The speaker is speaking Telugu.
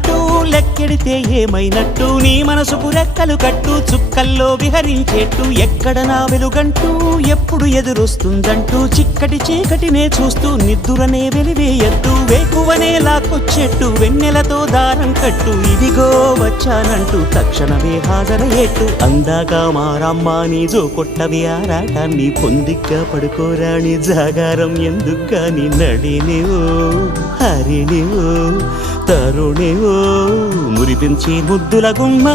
వెలుగంటూ లెక్కెడితే ఏమైనట్టు నీ మనసుకు రెక్కలు కట్టు చుక్కల్లో విహరించేట్టు ఎక్కడ నా వెలుగంటూ ఎప్పుడు ఎదురొస్తుందంటూ చిక్కటి చీకటినే చూస్తూ నిద్దురనే వెలివేయద్దు వేకువనే లాక్కొచ్చేట్టు వెన్నెలతో దారం కట్టు ఇదిగో వచ్చానంటూ తక్షణమే హాజరయ్యేట్టు అందాక మారమ్మ నీ జో కొట్టవి ఆరాటాన్ని పొందిగ్గా పడుకోరాని జాగారం ఎందుకని నడినివో హరినివో తరుణివో మురిపించి ముద్దుల గుమ్మ